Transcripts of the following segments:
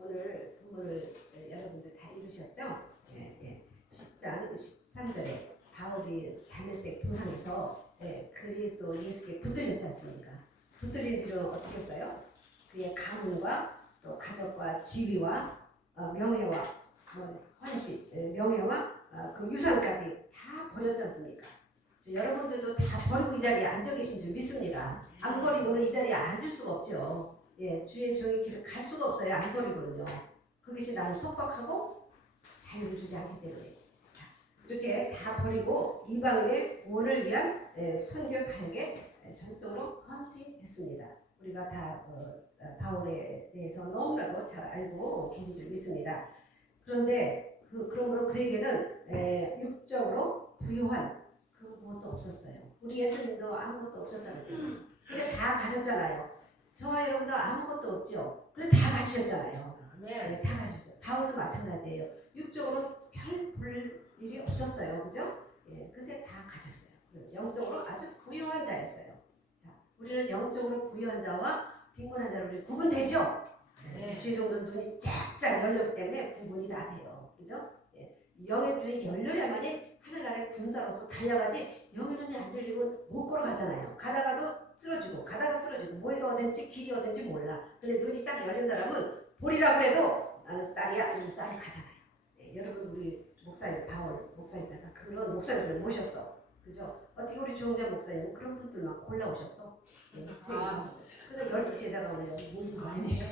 오늘 본문을 여러분들 다 읽으셨죠? 예, 예. 10장 13절에 바울이 다메섹 도상에서 그리스도 예수께 붙들렸지 않습니까? 붙들린 뒤로 어떻게 했어요? 그의 가문과 또 가족과 지위와 명예와 헌신, 명예와 그 유산까지 다 버렸지 않습니까? 여러분들도 다 버리고 이 자리에 앉아 계신 줄 믿습니다. 안 버리고는 이 자리에 앉을 수가 없죠. 예, 주의 종의 길을 갈 수가 없어요. 안 버리고는요. 그것이 나는 속박하고 자유를 주지 않기 때문에. 자, 이렇게 다 버리고 이방인의 구원을 위한 선교 사역에 전적으로 헌신했습니다. 우리가 다 바울에 대해서 너무나도 잘 알고 계신 줄 믿습니다. 그런데 그러므로 그에게는 육적으로 부유한 그것도 없었어요. 우리 예수님도 아무것도 없었다고 했잖아요. 근데 다 가졌잖아요. 저와 여러분도 아무것도 없죠. 근데 다 가지셨잖아요. 네, 다 가지셨죠. 바울도 마찬가지예요. 육적으로 별 볼 일이 없었어요. 그죠? 예, 근데 다 가졌어요. 영적으로 아주 부유한 자였어요. 자, 우리는 영적으로 부유한 자와 빈곤한 자로 우리 구분되죠? 네. 주의 정도 눈이 쫙쫙 열렸기 때문에 구분이 다 돼요. 그죠? 예, 영의 눈이 열려야만이 하늘나라의 군사로서 달려가지 영의 눈이 안 열리고 못 걸어가잖아요. 가다가도 쓰러지고 가다가 쓰러지고 뭐가 어딘지 길이 어딘지 몰라. 근데 눈이 쫙 열린 사람은 보리라고 해도 나는 쌀이야. 이 쌀이 가잖아요. 네, 여러분 우리 목사님 바울 목사님다가 그런 목사님들을 모셨어. 그죠? 어떻게 우리 주홍자 목사님 그런 분들만 골라오셨어? 네, 근데 12제자가 오늘 여기 모인 거 아닙니까?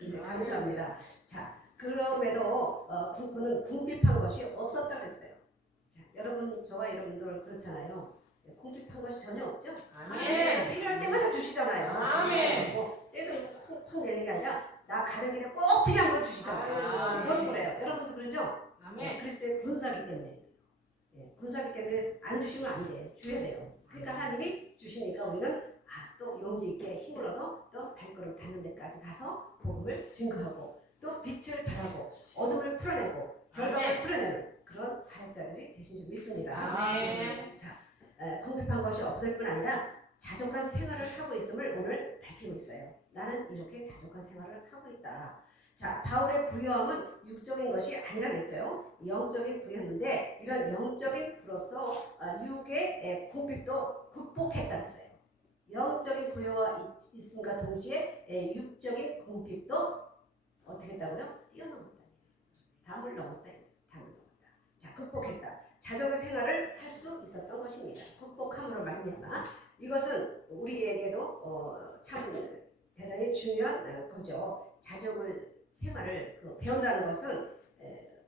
네, 감사합니다. 자, 그럼에도 그는 궁핍한 것이 없었다 그랬어요. 자, 여러분 저와 여러분들 그렇잖아요. 궁핍한 것이 전혀 없죠? 아멘. 필요할 때마다 주시잖아요. 아멘. 뭐 때도 콩콩 내는 게 아니라 나 가는 길에 꼭 필요한 걸 주시잖아요. 저도 그래요. 여러분도 그러죠? 아멘. 그리스도의 군사기 때문에. 군사기 때문에 안 주시면 안 돼. 줘야 돼요. 그러니까 하나님이 주시니까 우리는 또 용기 있게 힘을 얻어 또 발걸음 닿는 데까지 가서 복음을 증거하고 또 빛을 발하고 어둠을 풀어내고 결박을 풀어내는 그런 사역자들이 되신 줄 믿습니다. 아멘. 자, 궁핍한 것이 없을 뿐 아니라 자족한 생활을 하고 있음을 오늘 밝히고 있어요. 나는 이렇게 자족한 생활을 하고 있다. 자, 바울의 부유함은 육적인 것이 아니라 그랬죠. 영적인 부유였는데 이런 영적인 부로서 육의 궁핍도 극복했다 했어요. 영적인 부여와 있음과 동시에 육적인 궁핍도 어떻게 했다고요? 뛰어넘었다. 담을 넘었다. 담을 넘었다. 자, 극복했다. 자족의 생활을 할 수 있었던 것입니다. 극복함으로 말미암아 이것은 우리에게도 참 대단히 중요한 거죠. 자족을 생활을 배운다는 것은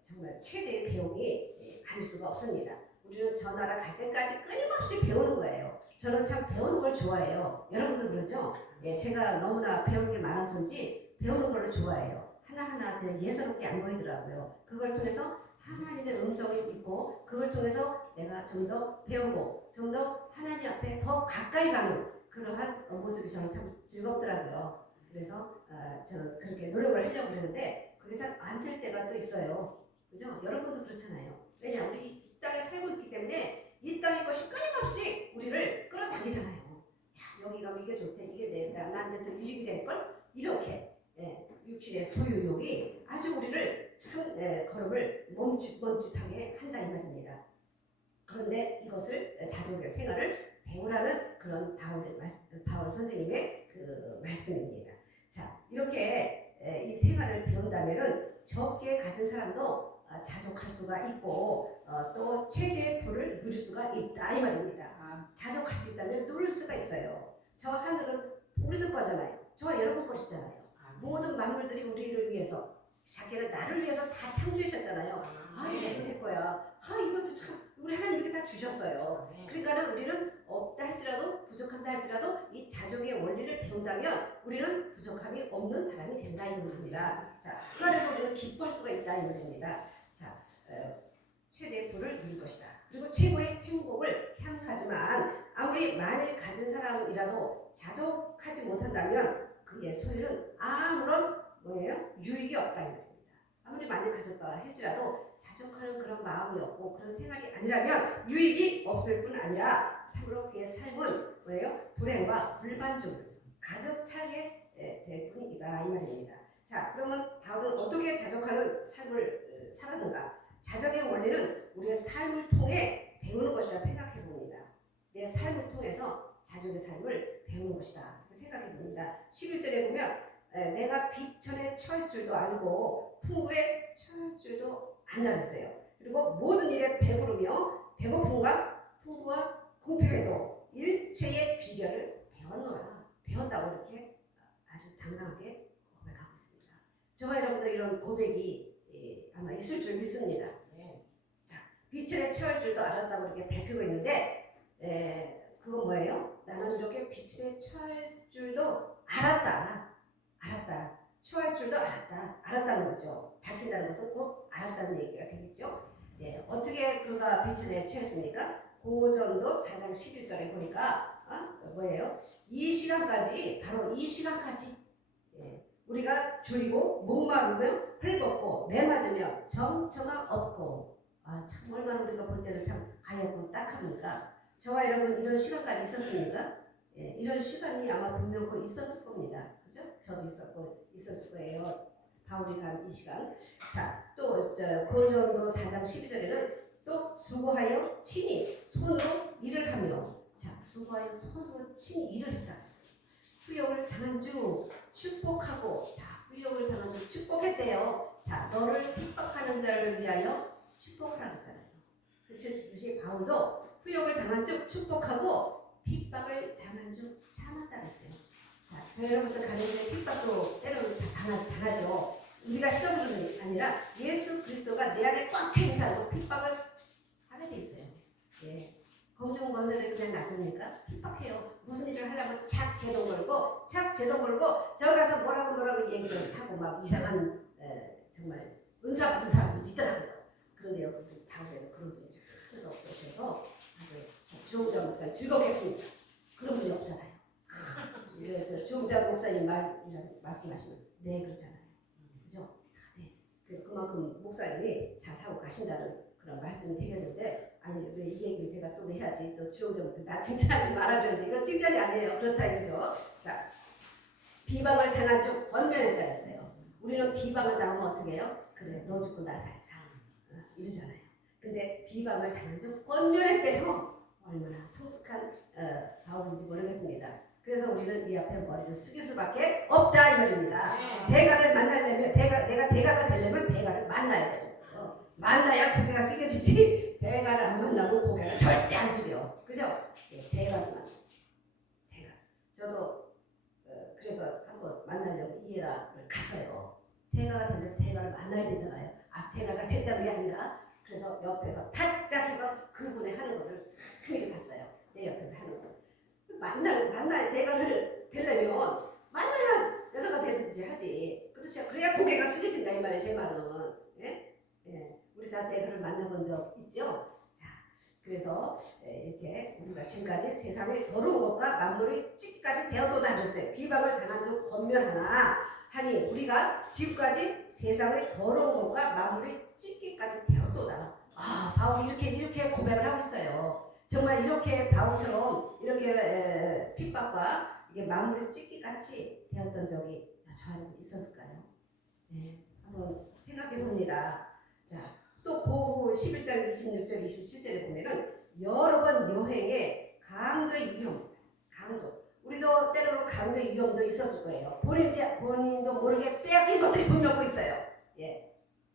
정말 최대의 배움이 아닐 수가 없습니다. 우리는 저 나라 갈 때까지 끊임없이 배우는 거예요. 저는 참 배우는 걸 좋아해요. 여러분도 그러죠? 예, 제가 너무나 배우는 게 많아서인지 배우는 걸 좋아해요. 하나하나 그냥 예사롭게 안 보이더라고요. 그걸 통해서 하나님의 음성이 있고 그걸 통해서 내가 좀 더 배우고 좀 더 하나님 앞에 더 가까이 가는 그러한 모습이 저는 참 즐겁더라고요. 그래서 저는 그렇게 노력을 하려고 그러는데 그게 잘 안 될 때가 또 있어요. 그죠? 여러분도 그렇잖아요. 왜냐? 우리 이 땅에 살고 있기 때문에 이 땅의 것이 끊임없이 우리를 끌어당기잖아요. 야, 여기 가면 이게 좋대. 이게 나한테 더 유익이 될걸? 이렇게 육신의 소유욕이 아주 우리를 참 걸음을 멈칫하게 한다 이 말입니다. 그런데 이것을 자족의 생활을 배우라는 그런 바울 선생님의 그 말씀입니다. 자, 이렇게 이 생활을 배운다면은 적게 가진 사람도 자족할 수가 있고 또 최대의 부를 누릴 수가 있다 이 말입니다. 자족할 수 있다면 누릴 수가 있어요. 저 하늘은 우리들 거잖아요. 저와 여러분 것이잖아요. 모든 만물들이 우리를 위해서 자기는 나를 위해서 다 창조하셨잖아요. 이게 될 거야. 이것도 참 우리 하나님 이렇게 다 주셨어요. 그러니까는 우리는 없다 할지라도 부족한다 할지라도 이 자족의 원리를 배운다면 우리는 부족함이 없는 사람이 된다 이 말입니다. 자, 그 안에서 우리는 기뻐할 수가 있다 이 말입니다. 자, 최대의 부를 누릴 것이다. 그리고 최고의 행복을 향하지만 아무리 많이 가진 사람이라도 자족하지 못한다면 그의 소유는 아무런 유익이 없다 이 말입니다. 아무리 많이 가졌다 할지라도 자족하는 그런 마음이 없고 그런 생활이 아니라면 유익이 없을 뿐 아니라 참으로 그의 삶은 불행과 불만족으로 가득 차게 될 뿐이다 이 말입니다. 자, 그러면 바울은 어떻게 자족하는 삶을 살았는가? 자족의 원리는 우리의 삶을 통해 배우는 것이라 생각해 봅니다. 내 삶을 통해서 자족의 삶을 배우는 것이다. 생각해 봅니다. 11절에 보면 내가 비천에 처할 줄도 알고 풍부에 처할 줄도 안다 그랬어요. 그리고 모든 일에 배부르며 배고픔과 풍부와 공평에도 일체의 비결을 배웠노라. 배웠다고 이렇게 아주 당당하게 고백하고 있습니다. 저와 여러분도 이런 고백이 아마 있을 줄 믿습니다. 자, 비천에 처할 줄도 알았다고 이렇게 밝히고 있는데 그건 뭐예요? 나는 이렇게 비천에 처할 줄도 알았다. 처할 줄도 알았다는 거죠. 밝힌다는 것은 곧 알았다는 얘기가 되겠죠. 어떻게 그가 비천에 처했습니까? 고전도 4장 11절에 보니까 뭐예요? 이 시간까지 바로 이 시간까지 우리가 줄이고 목마르며 헐벗고 매맞으며 정처가 없고 참 얼마나 우리가 볼 때는 참 가엾고 딱합니까? 저와 여러분 이런 시간까지 있었습니까? 이런 시간이 아마 분명 그 있었을 겁니다. 그죠? 저도 있었을 거예요. 바울이 간 이 시간. 자, 또 고린도 4장 12절에는 또 수고하여 친히 손으로 일을 하며 자, 수고하여 손으로 친히 일을 했다. 후욕을 당한 주 축복하고 자, 후욕을 당한 주 축복했대요. 자, 너를 핍박하는 자를 위하여 축복하라고 했잖아요. 그렇듯이 바울도 후욕을 당한 주 축복하고 핍박을 당한 주 참았다 그랬어요. 자, 저희로부터 가는 길에 핍박도 때로는 당하죠. 우리가 싫어서 그런 게 아니라 예수 그리스도가 내 안에 꽉 차인 사람은 핍박을 하게 돼 있어요. 검정 검사를 그냥 놔둡니까? 핍박해요. 무슨 일을 하려면 착 제동 걸고 저기 가서 뭐라고 얘기를 하고 막 이상한 정말 은사 받은 사람도 있더라고요. 그런데요, 바울에는 그런 분이 하나도 없어서 주홍자 목사님 즐겁겠습니다. 그런 분이 없잖아요. 주홍자 목사님 말씀하시면 네 그러잖아요. 그죠? 네. 그만큼 목사님이 잘하고 가신다는 그런 말씀이 되겠는데 아니 왜 이 얘기를 제가 또 해야지 또 주홍자부터 나 칭찬하지 말아줘야지 이건 칭찬이 아니에요. 그렇다 이거죠. 자, 비방을 당한 쪽 권면했다 했어요. 우리는 비방을 당하면 어떻게 해요? 그래 너 죽고 나 살자 이러잖아요. 근데 비방을 당한 쪽 권면했대요. 얼마나 성숙한 바울인지 모르겠습니다. 그래서 우리는 이 앞에 머리를 숙일 수밖에 없다 이 말입니다. 대가를 만나려면 내가 대가가 되려면 대가를 만나야 돼요. 만나야 고개가 숙여지지 대가를 안 만나고 고개를 절대 안 숙여. 그죠? 대가를 만나. 대가. 저도 그래서 한번 만나려고 이해라를 갔어요. 대가가 되면 대가를 만나야 되잖아요. 대가가 됐다는 게 아니라 그래서 옆에서 바짝 해서 그분의 하는 것을 싹 봤어요. 내 옆에서 하는 거. 만날 대가를 되려면 만나야 대가가 되든지 하지. 그렇죠. 그래야 고개가 숙여진다 이 말이에요. 제 말은. 우리 다 대가를 만나본 적 있죠. 자, 그래서 이렇게 우리가 지금까지 세상의 더러운 것과 만물의 찌까지 되어도다 그랬어요. 비방을 당한 적 권면하나 하니 우리가 지금까지 세상의 더러운 것과 만물의 찢기까지 되었도다. 바울이 이렇게 고백을 하고 있어요. 정말 이렇게 바울처럼 이렇게 핍박과 이게 만물의 찢기같이 되었던 적이 저한테 있었을까요? 한번 생각해 봅니다. 자, 또 고후 11장 26절 27절에 보면은 여러 번 여행에 강도의 위험, 강도. 우리도 때로는 강도의 위험도 있었을 거예요. 본인도 모르게 빼앗긴 것들이 분명히 있어요.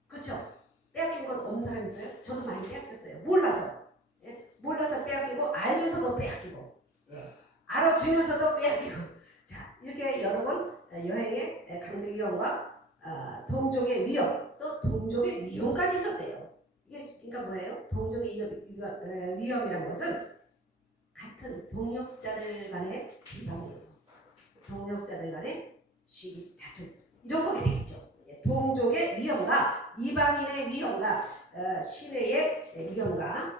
그렇죠? 빼앗긴 것 없는 사람 있어요? 저도 많이 빼앗겼어요. 몰라서 빼앗기고 알면서도 빼앗기고 알아주면서도 빼앗기고 자 이렇게 여러 번 여행에 강도 위험과 동족의 위험 또 동족의 위험까지 있었대요. 이게 그러니까 뭐예요? 동족의 위험이라는 것은 같은 동역자들 간의 비방이에요. 동역자들 간의 시기 다툼 이런 거게 되겠죠. 동족의 위험과 이방인의 위험과 시내의 위험과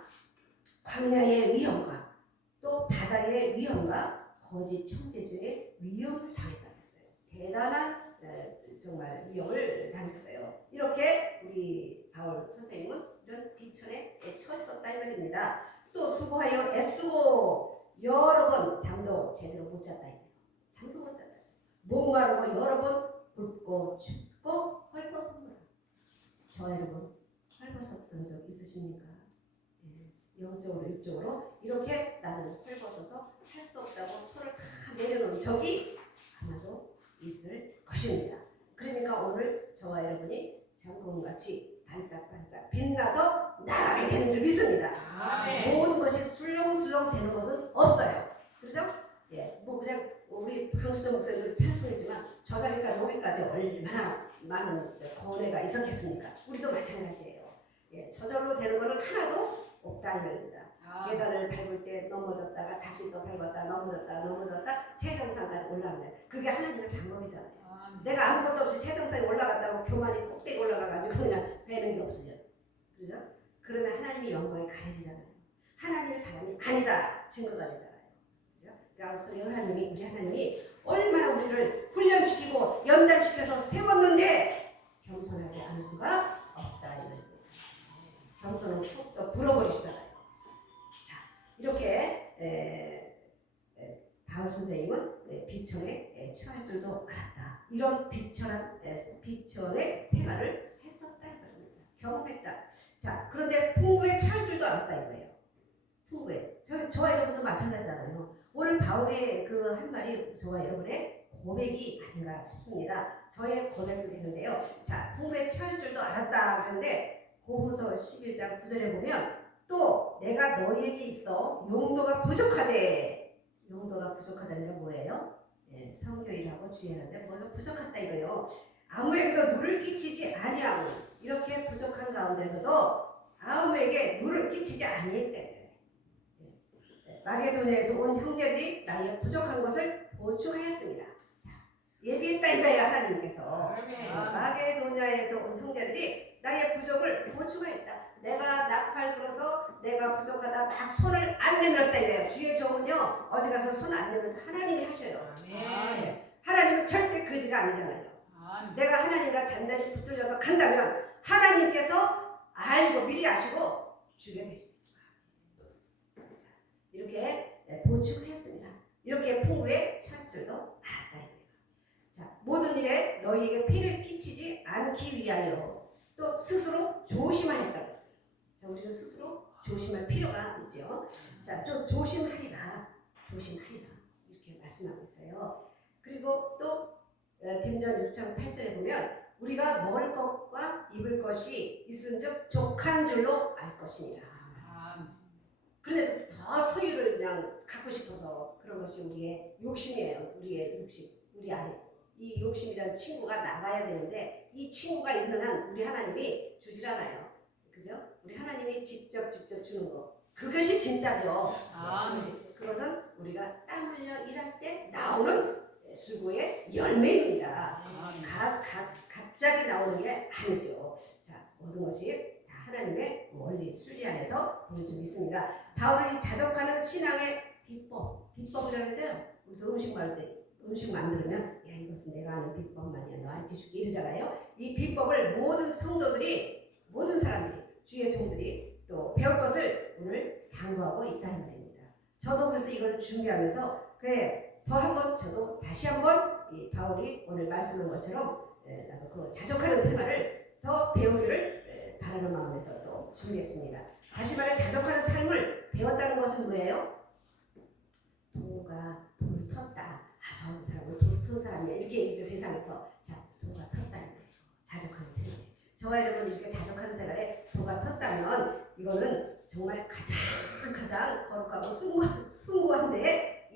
광야의 위험과 또 바다의 위험과 거짓 청지중의 위험을 당했다고 했어요. 대단한 정말 위험을 당했어요. 이렇게 우리 바울 선생님은 이런 비천에 처했었다 이 말입니다. 또 수고하여 애쓰고 여러 번 잠도 제대로 못 잤다. 잠도 못 잤다. 목마르고 여러 번 굵고 춥고 헐벗은 거라. 저 여러분 헐벗었던 적 있으십니까? 예, 영적으로 육적으로 이렇게 나는 헐벗어서 할 수 없다고 손을 다 내려놓은 적이 아마도 있을 것입니다. 그러니까 오늘 저와 여러분이 장군같이 반짝반짝 빛나서 나가게 되는 줄 믿습니다. 모든 것이 술렁술렁 되는 것은 없어요. 그렇죠? 예, 뭐 그냥 우리 강수정 목사님도 찬송했지만 저 자리까지 오기까지 얼마나 많은 고뇌가 있었겠습니까? 우리도 마찬가지예요. 예, 저절로 되는 것은 하나도 없다 이 말입니다. 계단을 밟을 때 넘어졌다가 다시 또 밟았다 넘어졌다 최정상까지 올라가는 그게 하나님의 방법이잖아요. 내가 아무것도 없이 최정상에 올라갔다고 교만이 꼭대기 올라가가지고 그냥 배는 게 없어져. 그죠? 그러면 하나님의 영광이 가려지잖아요. 하나님의 사람이 아니다 증거가 되잖아요. 그죠? 그러니까 우리 하나님이 얼마나 우리를 훈련시키고 연단시켜서 세웠는데 겸손하지 않을 수가 없다 이 말입니다. 겸손은 푹 또 불어버리시잖아요. 자, 이렇게 바울 선생님은 비천에 처할 줄도 알았다. 이런 비천의 생활을 했었다 이겁니다. 경험했다. 자, 그런데 풍부에 처할 줄도 알았다 이거예요. 풍부에. 저와 여러분도 마찬가지잖아요. 오늘 바울의 그 한 말이 저와 여러분의 고백이 아닌가 싶습니다. 저의 고백도 되는데요. 자, 풍부에 처할 줄도 알았다. 그런데 고후서 11장 9절에 보면 또 내가 너희에게 있어 용도가 부족하대. 용도가 부족하다는 게 뭐예요? 예, 성교일하고 주의하는데 뭐가 부족하다 이거요. 아무에게도 누를 끼치지 아니하고 이렇게 부족한 가운데서도 아무에게 누를 끼치지 아니했대. 마게도냐에서 온 형제들이 나의 부족한 것을 보충하였습니다. 자, 예비했다 이거예요 하나님께서. 마게도냐에서 온 형제들이 나의 부족을 보충하였다. 내가 나팔 불어서 내가 부족하다 막 손을 안 내밀었다 이거예요. 주의 종은요 어디 가서 손 안 내밀어도 하나님이 하셔요. 하나님은 절대 거지가 아니잖아요. 내가 하나님과 단단히 붙들려서 간다면 하나님께서 알고 미리 아시고 주게 될 수 있어요. 이렇게 보충을 했습니다. 이렇게 풍부에 처할 줄도 알았다. 자, 모든 일에 너희에게 피를 끼치지 않기 위하여 또 스스로 조심하였다고 했어요. 자, 우리는 스스로 조심할 필요가 있죠. 자, 좀 조심하리라 이렇게 말씀하고 있어요. 그리고 또 딘전 6장 8절에 보면 우리가 먹을 것과 입을 것이 있은즉 족한 줄로 알 것이니라. 그런데 더 소유를 그냥 갖고 싶어서 그런 것이 우리의 욕심이에요. 우리의 욕심, 우리 안에 이 욕심이라는 친구가 나가야 되는데 이 친구가 있는 한 우리 하나님이 주질 않아요. 그죠? 우리 하나님이 직접 주는 거 그것이 진짜죠. 그것은 우리가 땀 흘려 일할 때 나오는 수고의 열매입니다. 갑자기 나오는 게 아니죠. 자, 모든 것이 다 하나님의 원리 순리 안에서 되는 줄 믿습니다. 바울이 자족하는 신앙의 비법이라고 하죠. 우리도 음식 만들면 야 이것은 내가 아는 비법만이야 너한테 줄게 이러잖아요. 이 비법을 모든 성도들이 모든 사람들이 주의 종들이 또 배울 것을 오늘 당부하고 있다 이 말입니다. 저도 그래서 이걸 준비하면서 그래 더 한번 저도 다시 한번 이 바울이 오늘 말씀한 것처럼 나도 그 자족하는 생활을 더 배우기를 바라는 마음에서 또 준비했습니다. 다시 말해 자족하는 삶을 배웠다는 것은 뭐예요? 도가 돌을 텄다. 저 사람은 돌 튼 사람이야. 이렇게 얘기죠 세상에서. 자, 도가 텄다는 거예요. 자족하는 생활. 저와 여러분 이렇게 자족하는 생활에 도가 텄다면 이거는 정말 가장 거룩하고 숭고한데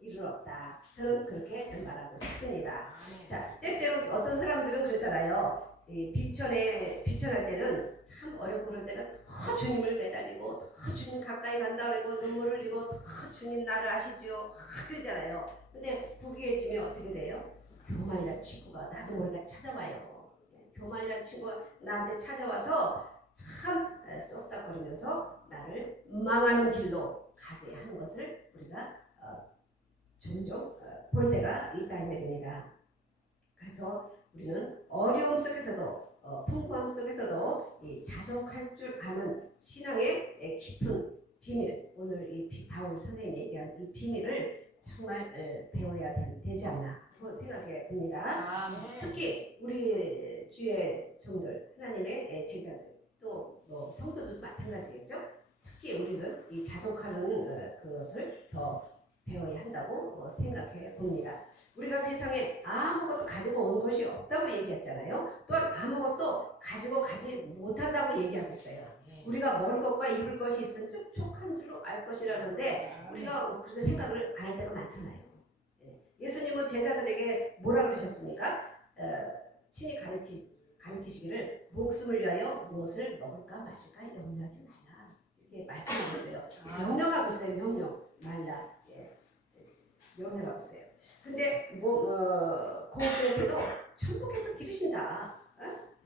이르렀다. 저는 그렇게 말하고 싶습니다. 자, 때때로 어떤 사람들은 그러잖아요. 이 비천할 때는 참 어렵고 그럴 때는 더 주님을 매달리고 더 주님 가까이 간다 그러고 눈물을 흘리고 더 주님 나를 아시지요 그러잖아요. 근데 부귀해지면 어떻게 돼요? 교만이라는 친구가 나도 모르게 찾아와요. 교만이라는 친구가 나한테 찾아와서 참 쏙닥거리면서 나를 망하는 길로 가게 하는 것을 우리가 종종 볼 때가 있다 이 말입니다. 그래서 우리는 어려움 속에서도 풍부함 속에서도 이 자족할 줄 아는 신앙의 깊은 비밀, 오늘 이 바울 선생님이 얘기한 이 비밀을 정말 배워야 되지 않나 생각해 봅니다. 아, 특히 우리 주의 종들, 하나님의 제자들, 또 뭐 성도들도 마찬가지겠죠. 특히 우리는 이 자족하는 그것을 더 배워야 한다고 생각해 봅니다. 우리가 세상에 아무것도 가지고 온 것이 없다고 얘기했잖아요. 또한 아무것도 가지고 가지 못한다고 얘기하고 있어요. 우리가 먹을 것과 입을 것이 있은 즉 족한 줄로 알 것이라는데 우리가 그렇게 생각을 안 할 때가 많잖아요. 예수님은 제자들에게 뭐라 그러셨습니까? 친히 가르치시기를 목숨을 위하여 무엇을 먹을까 마실까 염려하지 말라 이렇게 말씀하셨어요. 명령하고 있어요. 명령 말라. 명령하고 있어요. 근데 고대에서도 천국에서 기르신다.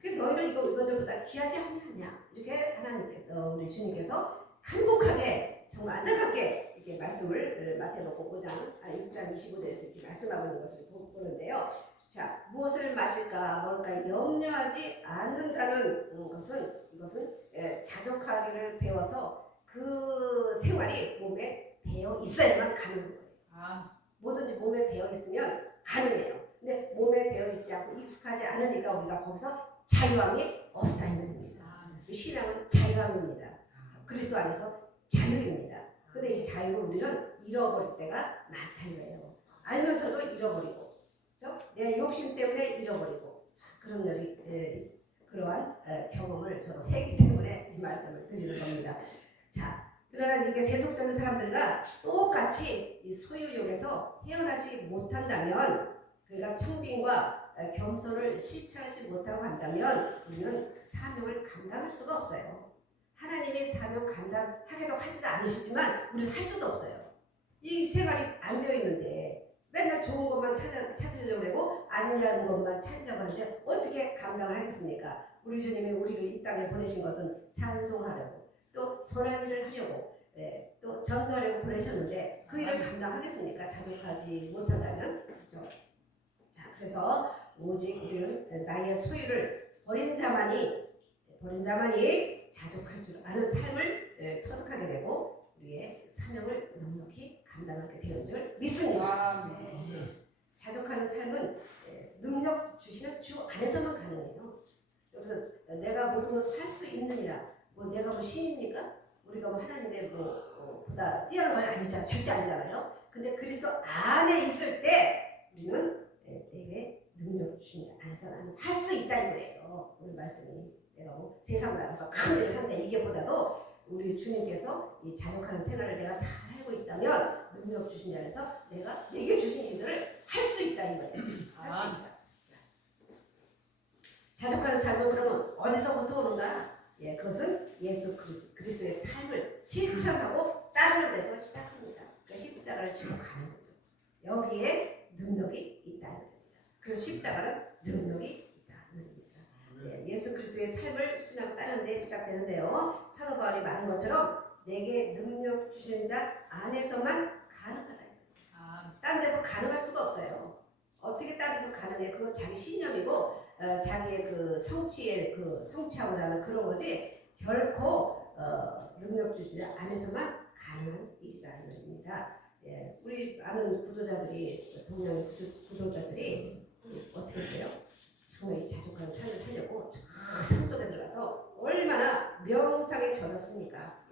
그래서 너희는 이것들보다 귀하지 아니하냐 이렇게 하나님께서 우리 주님께서 간곡하게 정말 안타깝게 이렇게 말씀을 마태복음 6장 25절에서 이렇게 말씀하고 있는 것을 보는데요. 자, 무엇을 마실까 먹을까 염려하지 않는다는 것은 이것은 자족하기를 배워서 그 생활이 몸에 배어 있어야만 가능한 거예요. 뭐든지 몸에 배어 있으면 가능해요. 근데 몸에 배어 있지 않고 익숙하지 않으니까 우리가 거기서 자유함이 없다 이 말입니다. 신앙은 자유함입니다. 그리스도 안에서 자유입니다. 근데 이 자유를 우리는 잃어버릴 때가 많다 이거예요. 알면서도 잃어버리고, 그렇죠? 내 욕심 때문에 잃어버리고, 그러한 경험을 저도 했기 때문에 이 말씀을 드리는 겁니다. 자, 그러나 이게 세속적인 사람들과 똑같이 이 소유욕에서 헤어나지 못한다면, 그러니까 청빈과 겸손을 실천하지 못하고 한다면 우리는 사명을 감당할 수가 없어요. 하나님이 사명 감당하게도 하지도 않으시지만 우리는 할 수도 없어요. 이 생활이 안 되어 있는데 맨날 좋은 것만 찾으려고 하고 아니라는 것만 찾으려고 하는데 어떻게 감당을 하겠습니까? 우리 주님이 우리를 이 땅에 보내신 것은 찬송하려고 또 선한 일을 하려고 또 전도하려고 보내셨는데 그 일을 감당하겠습니까? 자족하지 못한다면 그렇죠? 자, 그래서 오직 우리는 나의 소유를 버린 자만이 자족할 줄 아는 삶을 터득하게 되고 우리의 사명을 넉넉히 감당하게 되는 줄 믿습니다. 자족하는 삶은 능력 주시는 주 안에서만 가능해요. 여기서 내가 모든 것을 할 수 있느니라. 내가 뭐 신입니까? 우리가 뭐 하나님의 보다 뛰어난 건 아니잖아요. 절대 아니잖아요. 근데 그리스도 안에 있을 때 우리는 내게 능력 주신 자 안에서 나는 할 수 있다 이거예요. 오늘 말씀이 내가 뭐 세상 나가서 큰 일을 한다 이게보다도 우리 주님께서 이 자족하는 생활을 내가 잘 하고 있다면 능력 주신 자 안에서 내게 주신 일들을 할 수 있다 이거예요. 할 수 있다. 자족하는 삶은 그러면 어디서부터 오는가? 그것은 예수 그리스도의 삶을 실천하고 따르는 데서 시작합니다. 그 십자가를 지고 가는 거죠. 여기에 능력이 있다는 겁니다. 그래서 십자가는 능력이 있다는 겁니다. 예수 그리스도의 삶을 신앙 따르는 데 시작되는데요. 사도 바울이 말한 것처럼 내게 능력 주시는 자 안에서만 가능하다. 딴 데서 가능할 수가 없어요. 어떻게 딴 데서 가능해? 그건 자기 신념이고 자기의 그 성취하고자 하는 그런 거지 결코 능력 주시는 자 안에서만 가능한 일이라는 것입니다. 우리 아는 구도자들이 동양 구도자들이 어떻게 했어요? 정말 이 자족하는 삶을 살려고 산 속에 들어가서 얼마나 명상에 젖었습니까?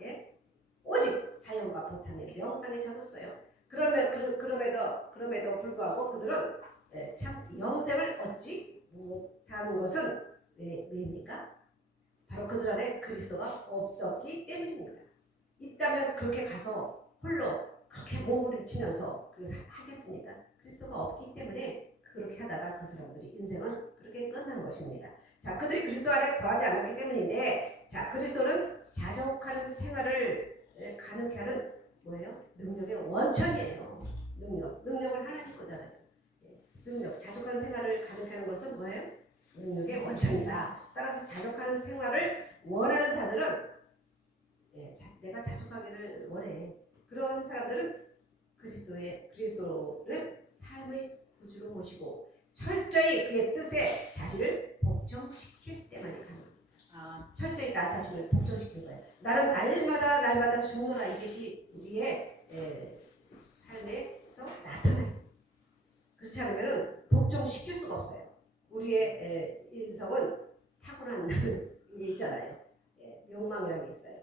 오직 자연과 보탐에 명상에 젖었어요. 그럼에도 불구하고 그들은 참 영생을 얻지 못하는 것은 왜입니까? 바로 그들 안에 그리스도가 없었기 때문입니다. 있다면 그렇게 가서 홀로 그렇게 몸부림치면서 그래서 하겠습니까? 그리스도가 없기 때문에 그렇게 하다가 그 사람들이 인생은 그렇게 끝난 것입니다. 자, 그들이 그리스도 안에 거하지 않았기 때문인데, 자, 그리스도는 자족하는 생활을 가능케 하는 뭐예요? 능력의 원천이에요. 능력은 하나님 거잖아요. 자족하는 생활을 가능케 하는 것은 뭐예요? 능력의 원천이다. 따라서 자족하는 생활을 원하는 자들은 내가 자족하기를 원해. 그런 사람들은 그리스도를 삶의 구주로 모시고 철저히 그의 뜻에 자신을 복종시킬 때만이 가능합니다. 철저히 나 자신을 복종시킬 거예요. 나는 날마다 죽노라 이것이 우리의 삶에서 나타나요. 그렇지 않으면 복종시킬 수가 없어요. 우리의 인성은 타고난 게 있잖아요. 욕망이라는 게 있어요.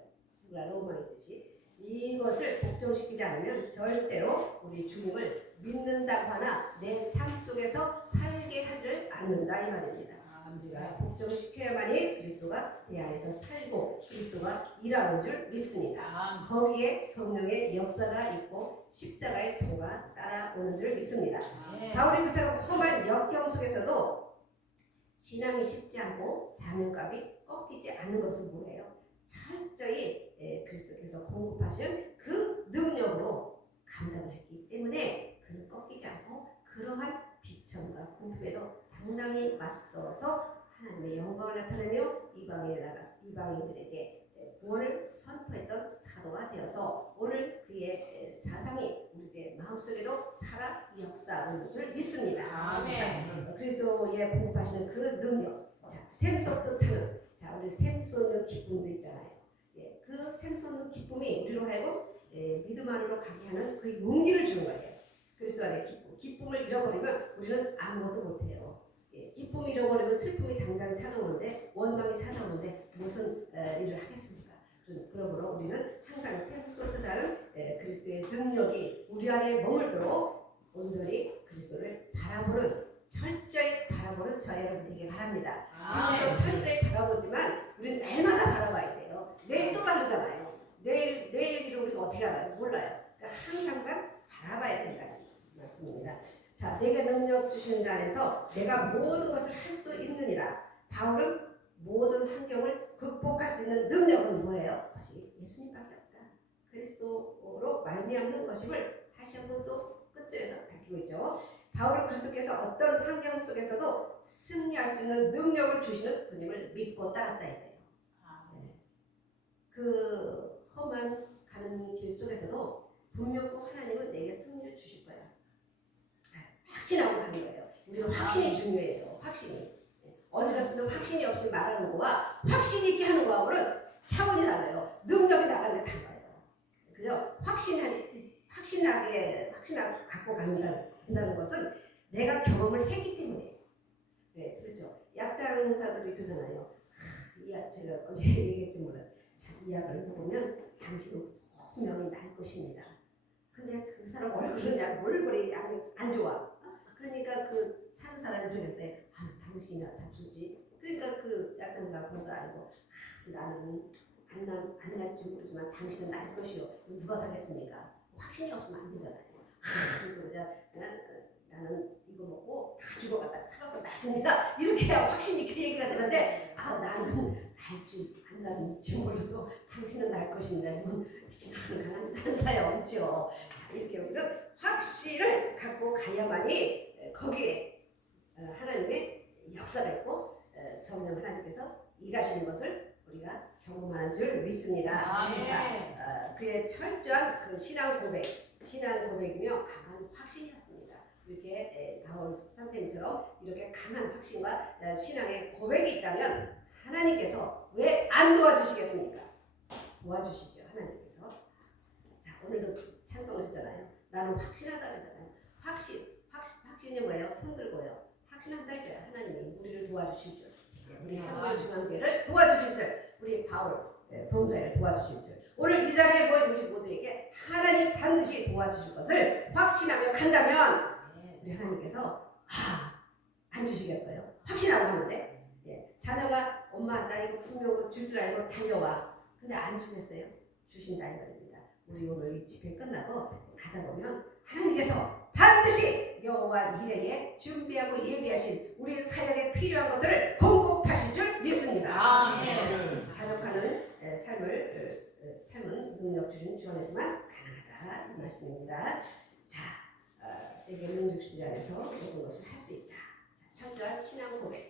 누가 로망이 있듯이 이것을 복종시키지 않으면 절대로 우리 주님을 믿는다고 하나 내 삶 속에서 살게 하지를 않는다 이 말입니다. 우리가 복종시켜야만이 그리스도가 내 안에서 살고 그리스도가 일하는 줄 믿습니다. 거기에 성령의 역사가 있고 십자가의 도가 따라오는 줄 믿습니다. 바울이 그처럼 험한 역경 속에서도 신앙이 쉽지 않고 사명감이 꺾이지 않는 것은 뭐예요? 철저히 그리스도께서 공급하시는 그 능력으로 감당을 했기 때문에 그는 꺾이지 않고 그러한 비천과 공품에도 당당히 맞서서 하나님의 영광을 나타내며 이방인들에게 구원을 선포했던 사도가 되어서 오늘 그의 사상이 우리의 마음속에도 살아 역사하는 줄 믿습니다. 자, 그리스도의 공급하시는 그 능력, 샘 쏟듯 하는 우리 샘 쏟는 기쁨도 있잖아요. 그 샘 쏟는 기쁨이 우리로 하여금 믿음 안으로 가게 하는 그 용기를 주는 거예요. 그리스도 안의 기쁨을 잃어버리면 우리는 아무것도 못해요. 기쁨을 잃어버리면 슬픔이 당장 찾아오는데 원망이 찾아오는데 무슨 일을 하겠습니까? 그러므로 우리는 항상 샘 쏟듯하는 그리스도의 능력이 우리 안에 머물도록 온전히 그리스도를 바라보는 철저히 바라보는 저 여러분에게 바랍니다. 지금도 철저히 바라보지만 우리는 날마다 바라봐야 돼요. 내일 또 다르잖아요. 내일 일을 우리가 어떻게 알아요? 몰라요. 그러니까 항상 바라봐야 된다는 말씀입니다. 자, 내게 능력 주시는 자 안에서 내가 모든 것을 할 수 있느니라. 바울은 모든 환경을 극복할 수 있는 능력은 뭐예요? 그것이 예수님밖에 없다. 그리스도로 말미암는 것임을 다시 한번 또 끝절에서 밝히고 있죠. 바울은 그리스도께서 어떤 환경 속에서도 승리할 수 있는 능력을 주시는 분임을 믿고 따랐다 이거예요. 그 험한 가는 길 속에서도 분명 꼭 하나님은 내게 승리를 주실 거야. 확신하고 가는 거예요. 우리는 확신이 중요해요. 확신이. 어디 갔을 때 확신이 없이 말하는 거와 확신 있게 하는 거하고는 차원이 달라요. 능력이 나가는 게 달라요. 그죠? 확신하게 갖고 간다는 것은 내가 경험을 했기 때문에. 네, 그렇죠. 약장사들이 그러잖아요. 제가 어제 얘기했지 몰라요. 이 약을 먹으면 당신은 분명히 날 것입니다. 근데 그 사람 얼굴이 약이 안 좋아. 그러니까 그 사는 사람이 그러겠어요. 당신이 잡수지. 그러니까 그 약장사가 벌써 알고 나는 안 날지 모르지만 당신은 날 것이요. 누가 사겠습니까? 확신이 없으면 안 되잖아요. 나는 이거 먹고 다 죽어갔다 살아서 났습니다. 이렇게 확신 있게 얘기가 되는데 나는 날지 안 날지 몰라도 당신은 날 것입니다. 이건 지나가는 강한 사야 없죠. 자, 이렇게 우리는 확신을 갖고 가야만이 거기에 하나님의 역사가 있고 성령 하나님께서 일하시는 것을 우리가 경험하는 줄 믿습니다. 자, 그의 철저한 그 신앙 고백이며 강한 확신이었습니다. 이렇게 바울 선생님처럼 이렇게 강한 확신과 신앙의 고백이 있다면 하나님께서 왜 안 도와주시겠습니까? 도와주시죠. 하나님께서. 자, 오늘도 찬송을 했잖아요. 나는 확신하다 그러잖아요. 확신이 뭐예요? 손들고요. 확신한다 이거예요. 하나님이 우리를 도와주실 줄. 우리 사도중앙교회를 도와주실 줄. 우리 바울 봉사를 도와주실 줄. 오늘 이 자리에 모인 우리 모두에게 하나님 반드시 도와주실 것을 확신하며 간다면 우리 하나님께서 안 주시겠어요? 확신하고 하는데 자녀가 엄마 나 이거 분명 줄 알고 달려와. 근데 안 주겠어요? 주신다 이 말입니다. 우리 오늘 이 집회 끝나고 가다 보면 하나님께서 반드시 여호와 일행에 준비하고 예비하신 우리 사역에 필요한 것들을 공급하실 줄 믿습니다. 자족하는 삶은 능력 주신 주 안에서만 가능하다 이 말씀입니다. 자, 내게 능력 주신 주 안에서 모든 것을 할 수 있다. 자, 철저한 신앙 고백이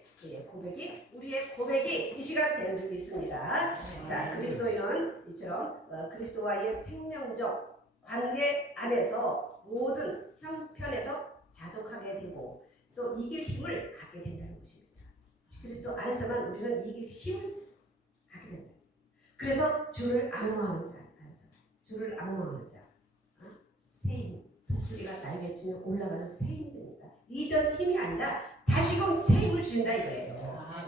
우리의 고백이 이 시간 되는 줄 믿습니다. 자, 그리스도인은 이처럼 그리스도와의 생명적 관계 안에서 모든 형편에서 자족하게 되고 또 이길 힘을 갖게 된다는 것입니다. 그리스도 안에서만 우리는 이길 힘을 갖게 된다. 그래서 주를 악망하는 자, 주를 악망하는 자, 새힘, 독수리가 날개치며 올라가는 새힘입니다. 이전 힘이 아니라 다시금 새 힘을 준다 이거예요.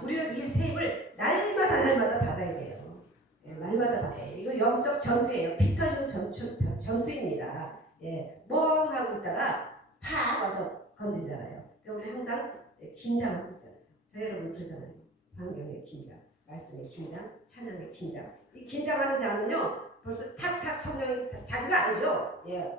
우리는 이 새 힘을 날마다 받아야 돼요. 예, 날마다 받아요. 이거 영적 전투예요. 피 터지는 전투입니다. 예, 멍하고 있다가 팍 와서 건드리잖아요. 그러니까 우리 항상 긴장하고 있잖아요. 저희 여러분 그러잖아요. 환경의 긴장, 말씀의 긴장, 찬양의 긴장. 이 긴장하는 자는요 벌써 탁탁 성령이 자기가 아니죠. 예,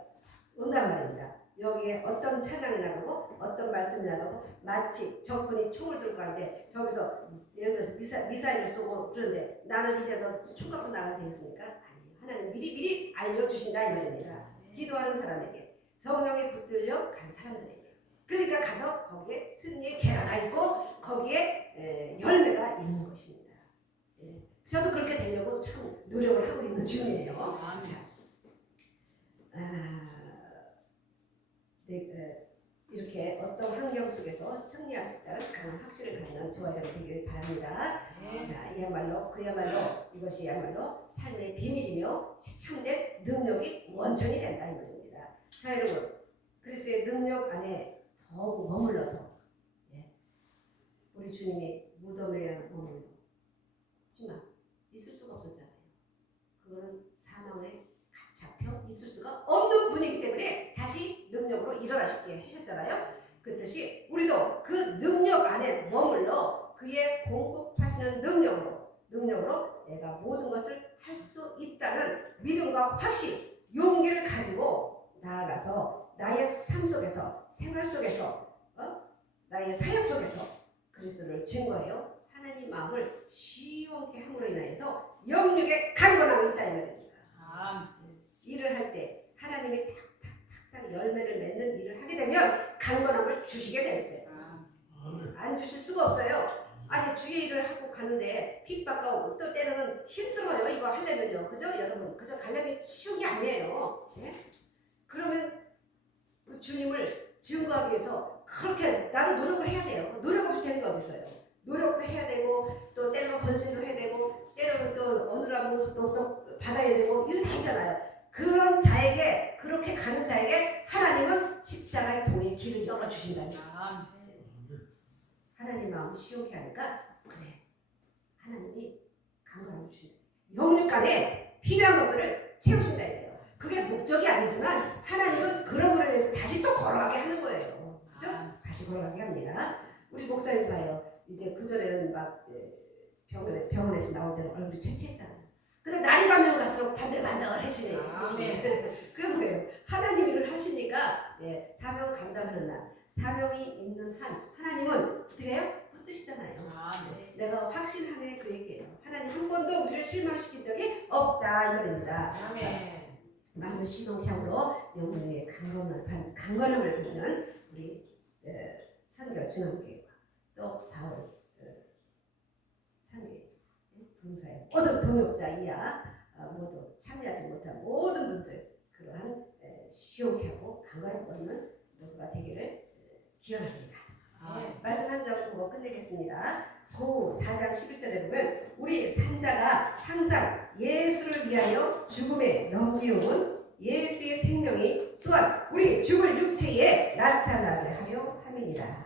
온단 말입니다. 여기에 어떤 찬양이 나가고 어떤 말씀이 나가고 마치 적군이 총을 들고 가는데 저기서 예를 들어서 미사일을 쏘고 그런데 나는 이제서 총 갖고 나가도 되겠습니까? 아니에요. 하나님 미리 알려주신다 이 말입니다. 기도하는 사람에게 성령에 붙들려 간 사람들에게 그러니까 가서 거기에 승리의 계라가 있고 거기에 열매가 있는 것입니다. 예. 저도 그렇게 되려고 참 노력을 하고 있는 중이에요. 이렇게 어떤 환경 속에서 승리할 수 있다는 강한 확신을 갖는 저와 여러분 되기를 바랍니다. 자, 그야말로 이것이야말로 삶의 비밀이며 참된 능력이 원천이 된다 이 말입니다. 자 여러분 그리스도의 능력 안에 더욱 머물러서 우리 주님이 무덤에 머물렀지만 있을 수가 없었잖아요. 그거는 사망에 잡혀 있을 수가 없는 분이기 때문에 다시 능력으로 일어나시게 하셨잖아요. 그렇듯이 우리도 그 능력 안에 머물러 그의 공급하시는 능력으로 내가 모든 것을 할 수 있다는 믿음과 확신, 용기를 가지고 나아가서 나의 삶 속에서 생활 속에서 나의 사역 속에서 그리스도를 증거해요. 하나님 마음을 시원케 함으로 인하여서 영육의 강건함이 있다 이 말입니다. 일을 할 때 하나님이 탁탁탁탁 열매를 맺는 일을 하게 되면 강건함을 주시게 되었어요. 안 주실 수가 없어요. 아니 주의 일을 하고 가는데 핍박하고 또 때로는 힘들어요. 이거 하려면요. 그죠 여러분? 그저 가려면 쉬운 게 아니에요. 예? 그러면 그 주님을 증거하기 위해서 그렇게 나도 노력을 해야 돼요. 노력 없이 되는 게 어디 있어요. 노력도 해야 되고 또 때로는 헌신도 해야 되고 때로는 또 어느한 모습도 또 받아야 되고 이런 다 있잖아요. 그런 자에게 그렇게 가는 자에게 하나님은 십자가의 도의 길을 열어주신다니까. 하나님 마음 시원케 하니까 그래 하나님이 강건함을 주신다. 영육간에 필요한 것들을 채우신다 이래요. 그게 목적이 아니지만 하나님은 그런 거에 대해서 다시 또 걸어가게 하는 거예요. 그죠? 다시 걸어가게 합니다. 우리 목사님 봐요. 이제 그전에는 막 병원에서 나올 때는 얼굴이 채채했잖아요. 근데 날이 가면 갈수록 반들반들해지네요. 그게 뭐예요? 하나님 일을 하시니까 사명 감당하는 날, 사명이 있는 한 하나님은 어떻게 해요? 붙드시잖아요. 내가 확신하네 그 얘기예요. 하나님 한 번도 우리를 실망시킨 적이 없다 이 말입니다. 마음을 시원함으로 영혼의 강건함을 보는 우리 선교 중앙교회와 또 바울 상계 봉사에 모든 동역자 이하 모두 참여하지 못한 모든 분들 그러한 시원케 하고 강건함을 얻는 모두가 되기를 기원합니다. 말씀 한 점 보고 끝내겠습니다. 고 4장 11절에 보면 우리 산자가 항상 예수를 위하여 죽음에 넘겨온 예수의 생명이 또한 우리 죽을 육체에 나타나게 하려 함이니라.